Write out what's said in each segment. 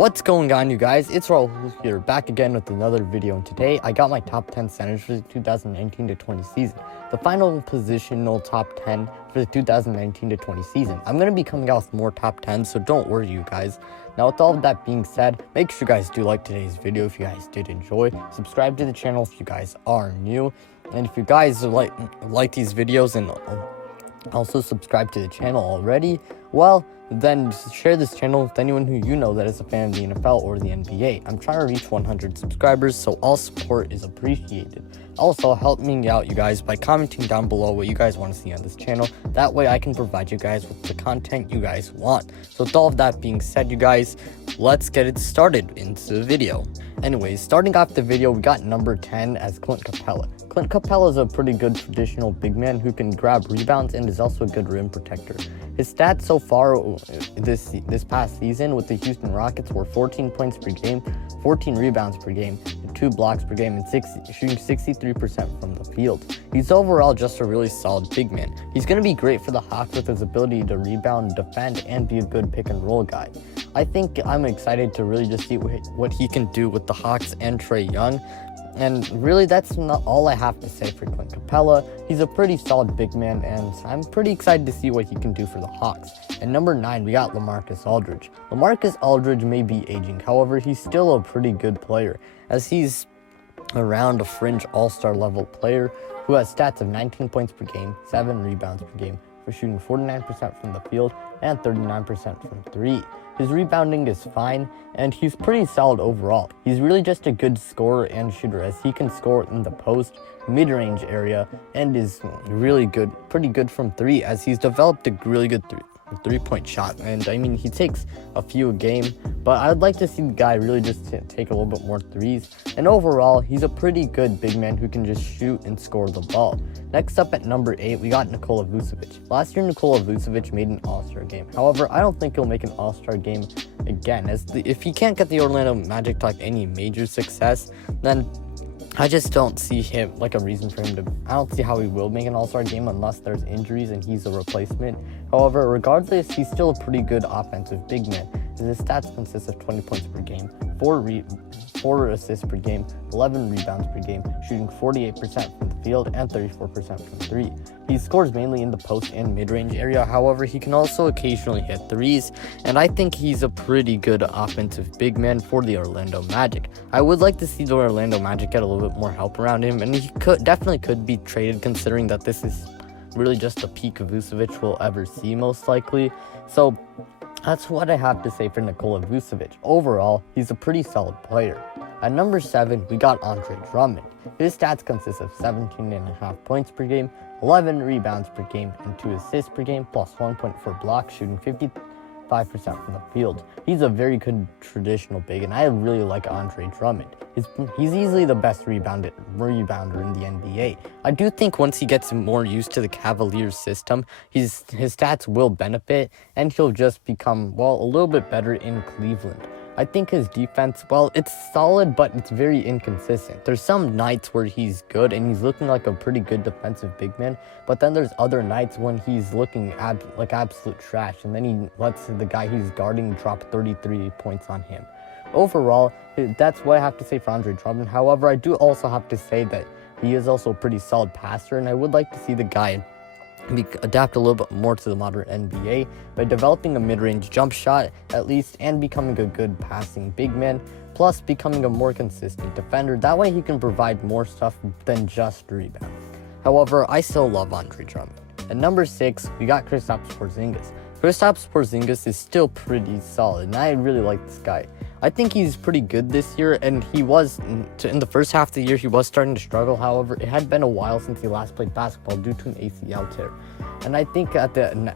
What's going on, you guys? It's Raul here, back again with another video, and today I got my top 10 centers for the 2019-20 season. The final positional top 10 for the 2019-20 season. I'm going to be coming out with more top 10s, so don't worry, you guys. Now, with all of that being said, make sure you guys do like today's video if you guys did enjoy. Subscribe to the channel if you guys are new. And if you guys like these videos and also subscribe to the channel already, well, then share this channel with anyone who you know that is a fan of the NFL or the NBA. I'm trying to reach 100 subscribers, so all support is appreciated. Also, help me out, you guys, by commenting down below what you guys want to see on this channel. That way I can provide you guys with the content you guys want. So with all of that being said, you guys, let's get it started into the video. Anyways, starting off the video, we got number 10 as Clint Capela. Clint Capela is a pretty good traditional big man who can grab rebounds and is also a good rim protector. His stats so far this past season with the Houston Rockets were 14 points per game, 14 rebounds per game, 2 blocks per game, and shooting 63% from the field. He's overall just a really solid big man. He's going to be great for the Hawks with his ability to rebound, defend, and be a good pick and roll guy. I think I'm excited to really just see what he can do with the Hawks and Trae Young. And really, that's not all I have to say for Clint Capela. He's a pretty solid big man, and I'm pretty excited to see what he can do for the Hawks. At number 9, we got LaMarcus Aldridge. LaMarcus Aldridge may be aging, however, he's still a pretty good player, as he's around a fringe all-star level player who has stats of 19 points per game, 7 rebounds per game, for shooting 49% from the field and 39% from 3. His rebounding is fine, and he's pretty solid overall. He's really just a good scorer and shooter, as he can score in the post, mid-range area, and is really good, pretty good from 3, as he's developed a really good three-point shot. And I mean, he takes a few a game, but I'd like to see the guy really just take a little bit more threes. And overall, he's a pretty good big man who can just shoot and score the ball. Next up at number 8, we got Nikola Vucevic. Last year, Nikola Vucevic made an all-star game. However, I don't think he'll make an all-star game again, as if he can't get the Orlando Magic to any major success, then I just don't see him like a reason for him to. I don't see how he will make an all-star game unless there's injuries and he's a replacement. However, regardless, he's still a pretty good offensive big man, as his stats consist of 20 points per game, 4 assists per game, 11 rebounds per game, shooting 48% from the field and 34% from 3. He scores mainly in the post and mid-range area. However, he can also occasionally hit threes, and I think he's a pretty good offensive big man for the Orlando Magic. I would like to see the Orlando Magic get a little bit more help around him, and he definitely could be traded, considering that this is really just the peak Vucevic we'll ever see, most likely. So that's what I have to say for Nikola Vucevic. Overall, he's a pretty solid player. At number 7, we got Andre Drummond. His stats consist of 17.5 points per game, 11 rebounds per game, and 2 assists per game, plus 1.4 blocks, shooting 55% from the field. He's a very good traditional big, and I really like Andre Drummond. He's easily the best rebounder in the NBA. I do think once he gets more used to the Cavaliers system, his stats will benefit, and he'll just become, well, a little bit better in Cleveland. I think his defense, well, it's solid, but it's very inconsistent. There's some nights where he's good and he's looking like a pretty good defensive big man, but then there's other nights when he's looking like absolute trash, and then he lets the guy he's guarding drop 33 points on him. Overall, that's what I have to say for Andre Drummond. However, I do also have to say that he is also a pretty solid passer, and I would like to see the guy adapt a little bit more to the modern NBA by developing a mid-range jump shot at least, and becoming a good passing big man, plus becoming a more consistent defender. That way he can provide more stuff than just rebound. However, I still love Andre Drummond. At number 6, we got Kristaps Porzingis. Kristaps Porzingis is still pretty solid, and I really like this guy. I think he's pretty good this year, and he was, in the first half of the year, he was starting to struggle. However, it had been a while since he last played basketball due to an ACL tear. And I think at the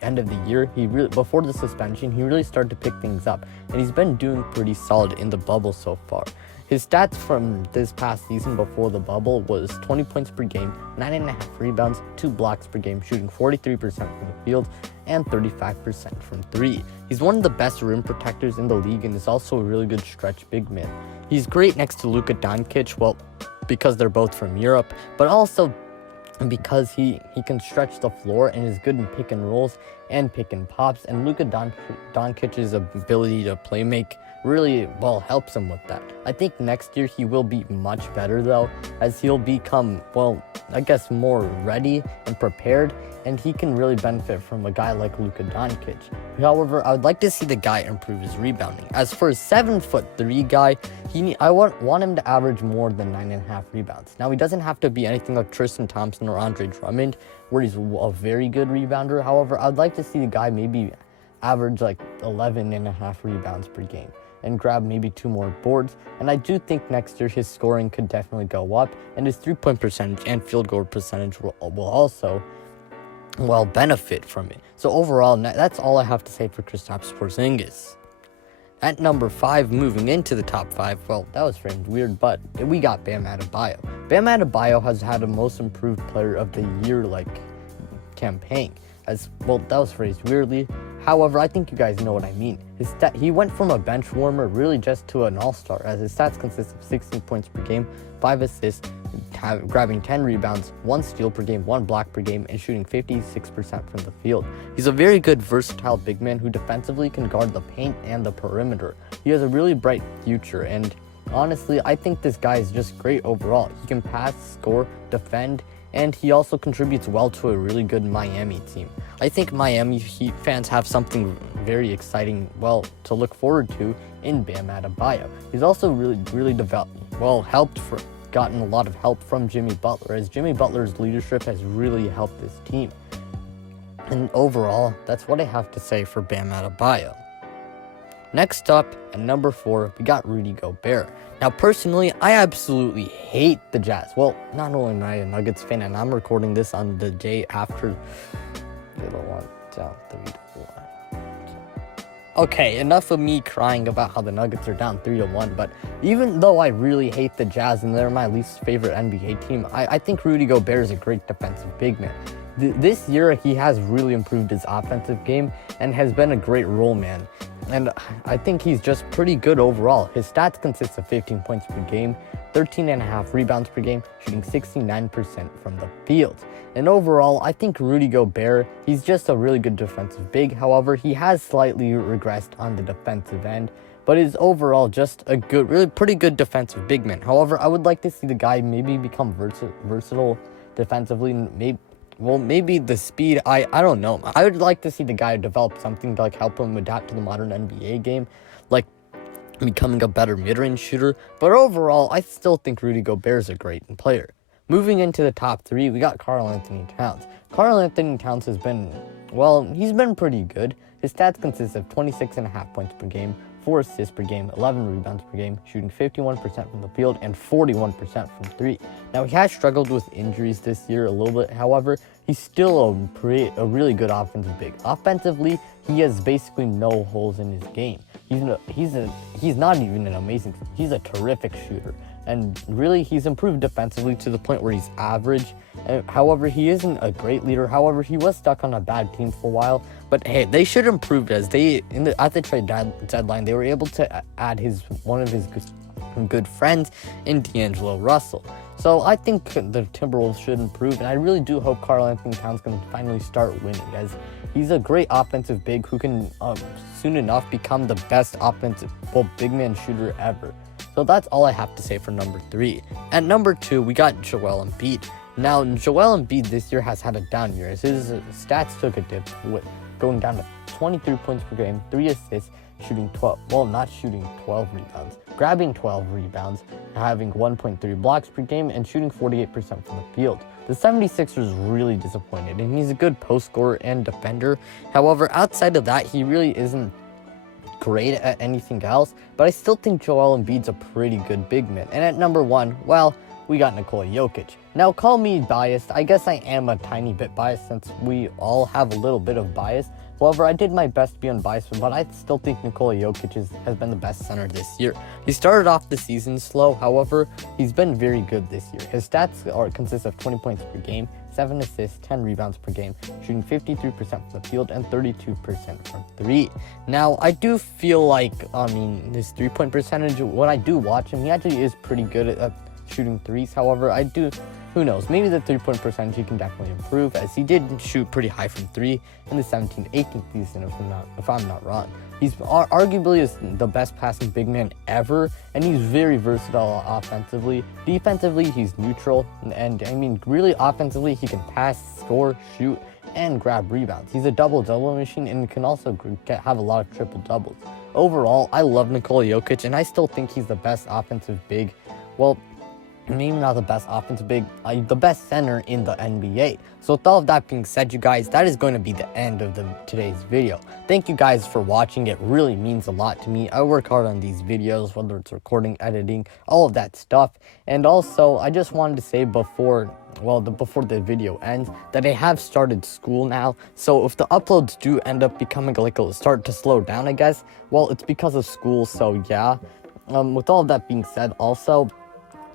end of the year, before the suspension, he really started to pick things up, and he's been doing pretty solid in the bubble so far. His stats from this past season before the bubble was 20 points per game, 9.5 rebounds, 2 blocks per game, shooting 43% from the field and 35% from 3. He's one of the best rim protectors in the league and is also a really good stretch big man. He's great next to Luka Doncic, well, because they're both from Europe, but also because he can stretch the floor and is good in pick and rolls and pick and pops, and Luka Doncic's ability to play make really, well, helps him with that. I think next year he will be much better, though, as he'll become, well, I guess more ready and prepared, and he can really benefit from a guy like Luka Doncic. However, I would like to see the guy improve his rebounding. As for a 7'3" guy, I want him to average more than 9.5 rebounds. Now, he doesn't have to be anything like Tristan Thompson or Andre Drummond, where he's a very good rebounder. However, I'd like to see the guy maybe average like 11.5 rebounds per game and grab maybe 2 more boards. And I do think next year his scoring could definitely go up, and his 3-point percentage and field goal percentage will also, well, benefit from it. So overall, that's all I have to say for Kristaps Porzingis. At number 5, moving into the top 5, well, that was framed weird, but we got Bam Adebayo. Bam Adebayo has had a most improved player of the year campaign. As well, that was phrased weirdly. However, I think you guys know what I mean. He went from a bench warmer really just to an all-star, as his stats consist of 16 points per game, 5 assists, grabbing 10 rebounds, 1 steal per game, 1 block per game, and shooting 56% from the field. He's a very good, versatile big man who defensively can guard the paint and the perimeter. He has a really bright future, and honestly, I think this guy is just great overall. He can pass, score, defend, and he also contributes well to a really good Miami team. I think Miami Heat fans have something very exciting, well, to look forward to in Bam Adebayo. He's also really gotten a lot of help from Jimmy Butler, as Jimmy Butler's leadership has really helped this team. And overall, that's what I have to say for Bam Adebayo. Next up, at number 4, we got Rudy Gobert. Now, personally, I absolutely hate the Jazz. Well, not only am I a Nuggets fan, and I'm recording this on the day after they went down 3-1. Okay, enough of me crying about how the Nuggets are down 3-1, but even though I really hate the Jazz and they're my least favorite NBA team, I think Rudy Gobert is a great defensive big man. This year, he has really improved his offensive game and has been a great role man. And I think he's just pretty good overall. His stats consist of 15 points per game, 13.5 rebounds per game, shooting 69% from the field. And overall, I think Rudy Gobert, he's just a really good defensive big. However, he has slightly regressed on the defensive end, but is overall just a good, really pretty good defensive big man. However, I would like to see the guy maybe become versatile defensively, maybe the speed, I don't know. I would like to see the guy develop something to help him adapt to the modern NBA game, like becoming a better mid-range shooter. But overall, I still think Rudy Gobert is a great player. Moving into the top 3, we got KarlAnthony Towns. KarlAnthony Towns has been, he's been pretty good. His stats consist of 26.5 points per game, 4 assists per game, 11 rebounds per game, shooting 51% from the field and 41% from 3. Now, he has struggled with injuries this year a little bit. However, he's still a really good offensive big. Offensively, he has basically no holes in his game. He's not even an amazing, he's a terrific shooter. And really, he's improved defensively to the point where he's average. However, he isn't a great leader. However, he was stuck on a bad team for a while. But hey, they should improve as at the trade deadline, they were able to add one of his good friends in D'Angelo Russell. So I think the Timberwolves should improve, and I really do hope KarlAnthony Towns can finally start winning, as he's a great offensive big who can soon enough become the best offensive big man shooter ever. So that's all I have to say for number 3. At number 2, we got Joel Embiid. Now, Joel Embiid this year has had a down year, as his stats took a dip, going down to 23 points per game, 3 assists, shooting 12 rebounds, grabbing 12 rebounds, having 1.3 blocks per game, and shooting 48% from the field. The 76ers really disappointed, and he's a good post scorer and defender. However, outside of that, he really isn't great at anything else, but I still think Joel Embiid's a pretty good big man. And at number 1, we got Nikola Jokic. Now, call me biased. I guess I am a tiny bit biased since we all have a little bit of bias. However, I did my best to be unbiased, but I still think Nikola Jokic has been the best center this year. He started off the season slow. However, he's been very good this year. His stats consist of 20 points per game, 7 assists, 10 rebounds per game, shooting 53% from the field and 32% from 3. Now, I do feel like, his 3-point percentage, when I do watch him, he actually is pretty good at shooting threes. However, I do who knows? Maybe the 3-point percentage he can definitely improve, as he did shoot pretty high from 3 in the 17-18 season, if I'm not wrong. He's arguably the best passing big man ever, and he's very versatile offensively. Defensively, he's neutral, and I mean, really offensively, he can pass, score, shoot, and grab rebounds. He's a double-double machine, and can also have a lot of triple-doubles. Overall, I love Nikola Jokic, and I still think he's the best offensive big. Well, maybe not the best offensive big, the best center in the NBA. So with all of that being said, you guys, that is going to be the end of today's video. Thank you guys for watching. It really means a lot to me. I work hard on these videos, whether it's recording, editing, all of that stuff. And also, I just wanted to say before the video ends, that I have started school now. So if the uploads do end up becoming start to slow down, I guess, well, it's because of school. So yeah, with all of that being said, also,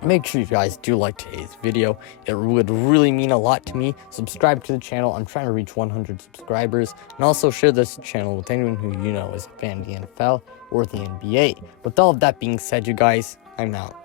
make sure you guys do like today's video. It would really mean a lot to me. Subscribe to the channel. I'm trying to reach 100 subscribers. And also share this channel with anyone who you know is a fan of the NFL or the NBA. With all of that being said, you guys, I'm out.